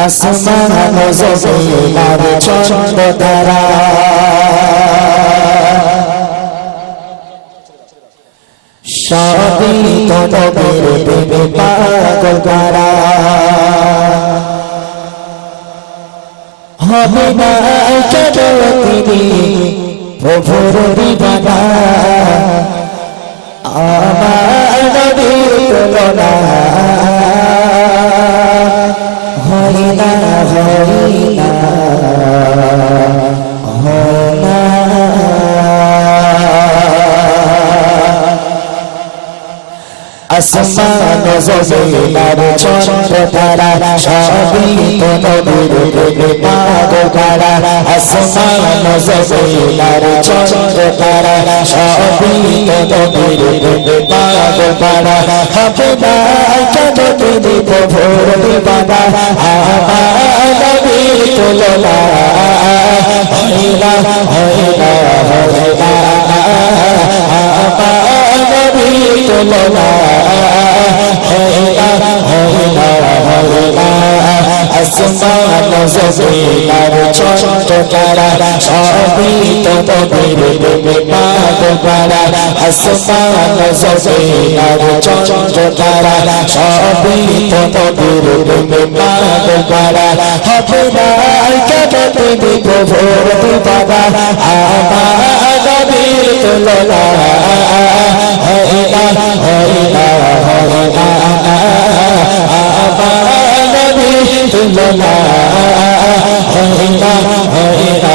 আসমান জমিন আর চন্দ্র তারা সবই তো নবীর প্রেমে পাগল করা হবে না কেন তিনি প্রভুর দিবানা আমার নবীর তুলনা হয় না হয় না হয় না আসমান জমিন আর চন্দ্র তারা সবই তো নবীর প্রেমে পাগল করা আসমান জমিন আর চন্দ্র তারা সবই তো নবীর প্রেমে পাগল করা হবে না কেন তুমি প্রভুর দিবানা আমার নবীর তুলনা হয় না হয় না হয় না আমার নবীর তুলনা আসমান জমিন আর চন্দ্র তারা সবই তো নবীর প্রেমে পাগল করা আসমান জমিন আর চন্দ্র তারা সবই তো নবীর প্রেমে পাগল করা হবে না কেন তুমি প্রভুর দিবানা আমার নবীর তুলনা হয় না হয় না হয় না আমার নবীর তুলনা হয় না হয় না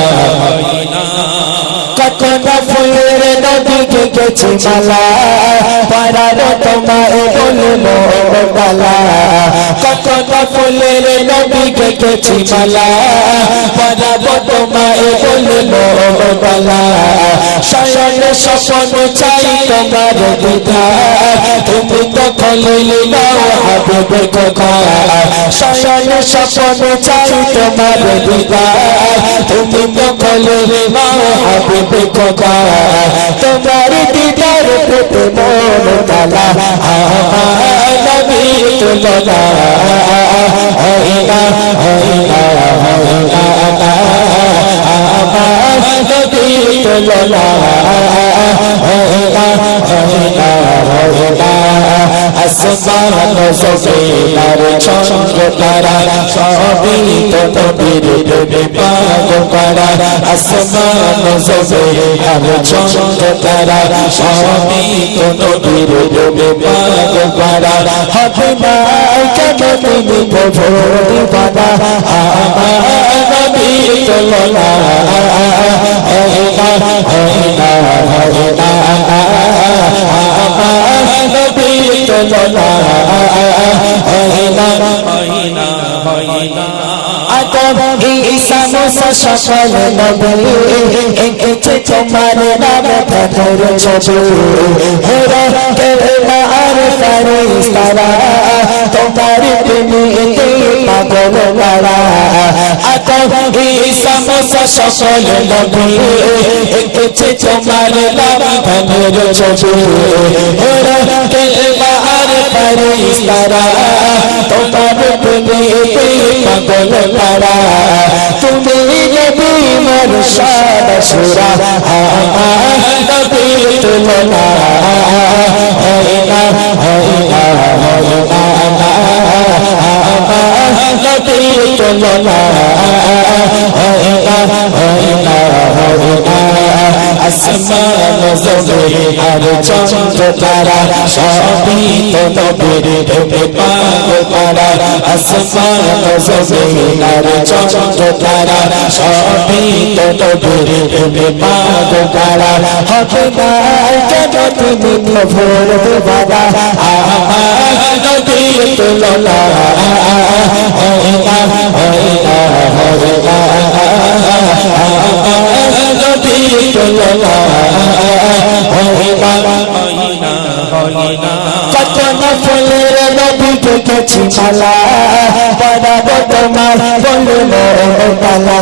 কখন ফুলের নদীকে গেছি মালা পাড়ার তোমায় বলবো বালা কখন ফুলের নদীকে গেছি মালা পাড়ার তোমায় বলবো বালা শয়ন স্বপ্ন চাই তোমার দিদার তুমি তো খলিল নাও হাবিবে খোদা শয়ন স্বপ্ন চাই তোমার দিদার তুমি তো খলিল নাও হাবিবে খোদা তোমার দিদার পেতে মন তালা আমার নবীর তুলনা হয় না হয় না হয় না আমার নবীর তুলনা হয় না হয় না হয় না আসমান জমিন আর চন্দ্র তারা সবই তো নবীর প্রেমে পাগল করা আসমান জমিন আর চন্দ্র তারা সবই তো নবীর প্রেমে পাগল করা হবে না কেন তুমি প্রভুর দিবানা আমার নবীর তুলনা হয় না হয় না হয় না আমার নবীর তুলনা হয় না হয় না হয় না আদম ঈসা মুসা সকল নবী এঁকেছে তোমার নাম তাদের ছবি হেরা কেলা আর ফেরেশতারা তোমার প্রেমেতে পাগল করা আদম ঈসা মুসা সকল নবী এঁকেছে তোমার নাম তাদের ছবি হেরা কেলা আর ফেরেশতারা তোমার প্রেমেতে পাগল করা তুমি নবী মুরশিদ সুরা আমার নবীর তুলনা হয় না হয় না হয় না আমার নবীর তুলনা হয় না হয় না হয় না আসমান জমিন আর চন্দ্র তারা সবই তো নবীর প্রেমে পাগল করা আসমান জমিন আর চন্দ্র তারা সবই তো নবীর প্রেমে পাগল করা হবে না কেন তুমি প্রভুর দিবানা আমার নবীর তুলনা হয় না হয় না হয় না আমার নবীর তুলনা হয় না হয় না হয় না কত ফুলের নবীকে গেছি মালা পরাবো তোমার বলবো বালা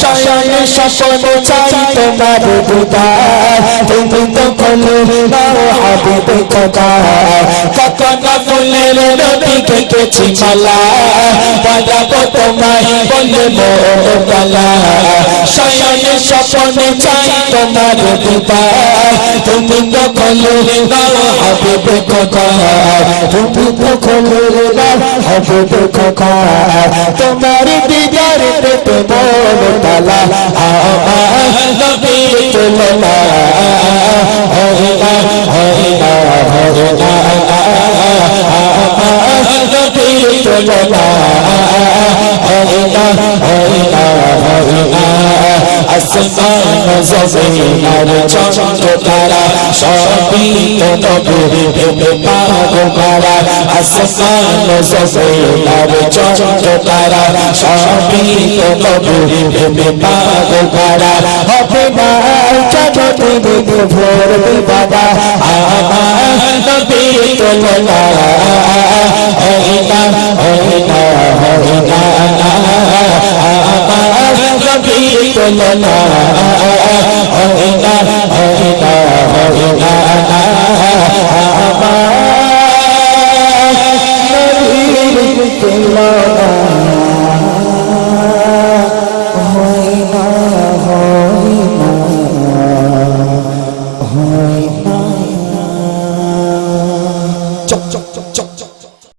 শয়ন স্বপ্ন চাই তোমার দিদার তুমি তো খলিল নাও হাবিবে খোদা কত ফুলের নবীকে গেছি মালা যাব তোমায় বলে মোকালা শয়নে স্বপ্নে চাই তোমার দিদার তুমি তো খোলো দাও হাবিবে খোকা তুমি তো খোলো দাও হাবিবে খোকা তোমার দিদার পেতে মন তালা নবী তুলনা হইনা হইনা হইনা নবী তুলনা হইনা হইনা হইনা আসমান জমিন আর চন্দ্র তারা সবই তো নবীর পাগল করা আসমান জমিন আর চন্দ্র তারা সবই তো নবীর পাগল করা হবে না জগতে ভোর বাবা আমার নবী তুলনা হইনা হইনা হইনা তুলনা হইনা হইনা হইনা আমার নবীর তুলনা